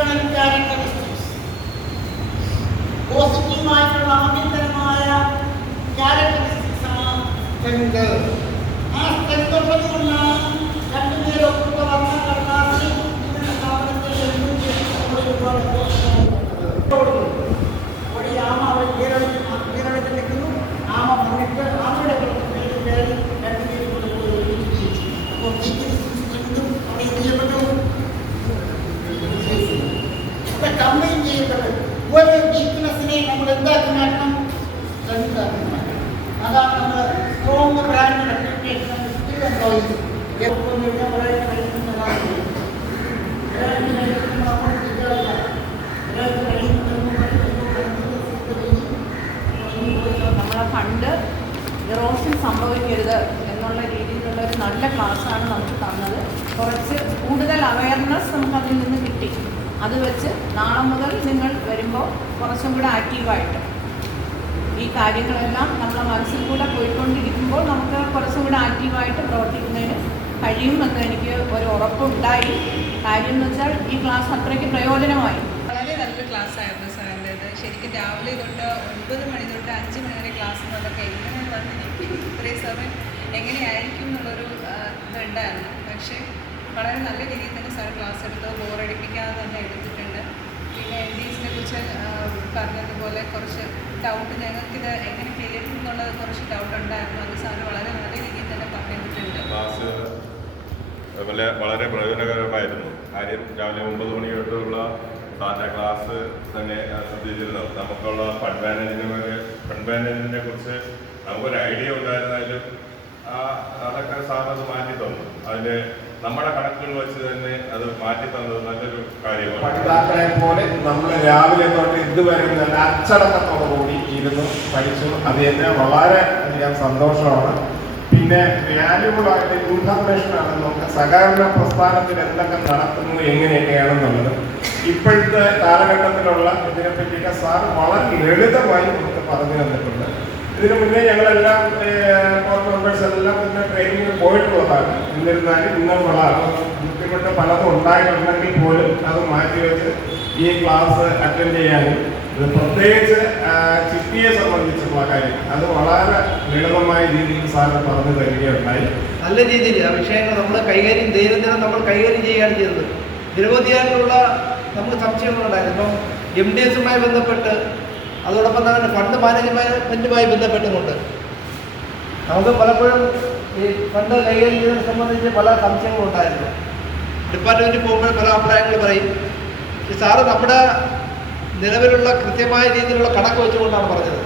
Internal characteristics, പോസിറ്റീവായിട്ടുള്ള ആഭ്യന്തരമായ characteristics ആണ് strength. ആ സ്ട്രെങ്ത് ഉള്ളതുകൊണ്ടാണ് രണ്ടുപേരൊക്കെ വന്ന കടലാസിൽ നിങ്ങളുടെ സ്ഥാപനത്തിൽ ഒരു ആമ അവർ കേരളത്തിൽ നിൽക്കുന്നു. ആമ വന്നിട്ട് ആമയുടെ പേര് കയറി രണ്ടുപേരും കൊണ്ടുപോയി. അപ്പോൾ സ്ട്രെങ്തും അവിടെ എന്ത് ചെയ്യപ്പെട്ടു? അവിടെ കമ്പൈൻ ചെയ്യപ്പെട്ടു. ഒരു വീക്ക്നെസ്സിനെ നമ്മൾ എന്താക്കി മാറ്റണം? സ്ട്രെങ്ത് ആക്കി മാറ്റണം. അതാണ് നമ്മൾ സ്ട്രോങ് ബ്രാൻഡ് റെപ്യൂട്ടേഷൻ എംപ്ലോയീസ്. നമ്മളെ ഫണ്ട് ഇറോഷൻ സംഭവിക്കരുത് എന്നുള്ള രീതിയിലുള്ള ഒരു നല്ല ക്ലാസ്സാണ് നമുക്ക് തന്നത്. കുറച്ച് കൂടുതൽ അവയർനെസ് നമുക്ക് അതിൽ നിന്ന് കിട്ടി. അത് വെച്ച് നാളെ മുതൽ നിങ്ങൾ വരുമ്പോൾ കുറച്ചും കൂടെ ആക്റ്റീവായിട്ട് ഈ കാര്യങ്ങളെല്ലാം നമ്മളെ മനസ്സിൽ കൂടെ പോയിക്കൊണ്ടിരിക്കുമ്പോൾ നമുക്ക് കുറച്ചും കൂടെ ആക്റ്റീവായിട്ട് പ്രവർത്തിക്കുന്നതിന് കഴിയുമെന്ന് എനിക്ക് ഒരു ഉറപ്പുണ്ടായി. കാര്യം എന്ന് വെച്ചാൽ ഈ ക്ലാസ് അത്രയ്ക്ക് പ്രയോജനമായി. വളരെ നല്ലൊരു ക്ലാസ്സായിരുന്നു സാറിൻ്റേത്. ശരിക്കും രാവിലെ തൊട്ട് 9 മണി തൊട്ട് 5 മണി വരെ ക്ലാസ് എന്നതൊക്കെ എങ്ങനെ വന്നിരിക്കും, ഇത്രയും സമയം എങ്ങനെയായിരിക്കും എന്നുള്ളൊരു ഇതുണ്ടായിരുന്നു. പക്ഷേ വളരെ നല്ല രീതിയിൽ തന്നെ സാർ ക്ലാസ് എടുത്ത് ബോറടിപ്പിക്കാതെ തന്നെ എടുത്തിട്ടുണ്ട്. പിന്നെ NDSനെ കുറിച്ച് പറഞ്ഞതുപോലെ കുറച്ച് ഡൗട്ട്, ഞങ്ങൾക്കിത് എങ്ങനെ ക്ലിയർ ചെയ്യും എന്നുള്ളത് കുറച്ച് ഡൗട്ട് ഉണ്ടായിരുന്നു. അത് സാർ വളരെ നല്ല രീതിയിൽ തന്നെ പറഞ്ഞിട്ടുണ്ട്. ക്ലാസ് വളരെ പ്രയോജനകരമായിരുന്നു. കാര്യം രാവിലെ 9 മണി തൊട്ടുള്ള സാറിൻ്റെ ക്ലാസ് തന്നെ ശ്രദ്ധിച്ചിരുന്നു. നമുക്കുള്ള ഫണ്ട് മാനേജ്മെൻറ്റിനെ കുറിച്ച് നമുക്കൊരു ഐഡിയ ഉണ്ടായിരുന്നാലും അതൊക്കെ സാറത് മാറ്റി തന്നു. അതിന് നമ്മുടെ കണക്കുകൾ വെച്ച് തന്നെ അത് മാറ്റി തന്നത് നല്ലൊരു കാര്യമാണ്. പഠിതാക്കളെ പോലെ നമ്മൾ രാവിലെ തൊട്ട് ഇതുവരെ നല്ല അച്ചടക്കത്തോടുകൂടി ഇരുന്ന് പഠിച്ചു. അത് തന്നെ വളരെ അധികം സന്തോഷമാണ്. പിന്നെ വാല്യുബിളായിട്ട് ഇൻഫർമേഷനാണ് നമുക്ക് സഹകരണ പ്രസ്ഥാനത്തിൽ എന്തൊക്കെ നടത്തുന്നു എങ്ങനെയൊക്കെയാണെന്നുള്ളത് ഇപ്പോഴത്തെ കാലഘട്ടത്തിലുള്ള ഇതിനെപ്പറ്റിയൊക്കെ സാർ വളരെ ലളിതമായി നമുക്ക് പറഞ്ഞു തന്നിട്ടുണ്ട്. ഇതിനു മുന്നേ ഞങ്ങളെല്ലാം മെമ്പേഴ്സ് എല്ലാം തന്നെ ട്രെയിനിങ്ങിന് പോയിട്ടുള്ളതാണ്. എന്നിരുന്നാലും ഇങ്ങനെയുള്ള ബുദ്ധിമുട്ട് പലതും ഉണ്ടായിട്ടുണ്ടെങ്കിൽ പോലും അത് മാറ്റിവെച്ച് ഈ ക്ലാസ് അറ്റൻഡ് ചെയ്യാനും ഇത് പ്രത്യേകിച്ച് ചിട്ടിയെ സംബന്ധിച്ചുള്ള കാര്യം അത് വളരെ ലളിതമായ രീതിയിൽ സാറിന് പറഞ്ഞു തരികയുണ്ടായി. നല്ല രീതിയിൽ ആ വിഷയങ്ങൾ നമ്മൾ ദൈനംദിനം നമ്മൾ കൈകാര്യം ചെയ്യുകയാണ് ചെയ്തത്. നിരവധിയായിട്ടുള്ള നമുക്ക് സംശയങ്ങളുണ്ടായിരുന്നു. ഇപ്പം MDSുമായി ബന്ധപ്പെട്ട് അതോടൊപ്പം തന്നെ ഫണ്ട് മാനേജ്മെൻറ്റുമായി ബന്ധപ്പെട്ടുകൊണ്ട് നമുക്ക് പലപ്പോഴും ഈ ഫണ്ട് കൈകാര്യം ചെയ്യുന്നതിനെ സംബന്ധിച്ച് പല സംശയങ്ങളുണ്ടായിരുന്നു. ഡിപ്പാർട്ട്മെൻറ്റിൽ പോകുമ്പോൾ പല അഭിപ്രായങ്ങൾ പറയും. സാറ് നമ്മുടെ നിലവിലുള്ള കൃത്യമായ രീതിയിലുള്ള കണക്ക് വെച്ചുകൊണ്ടാണ് പറഞ്ഞത്.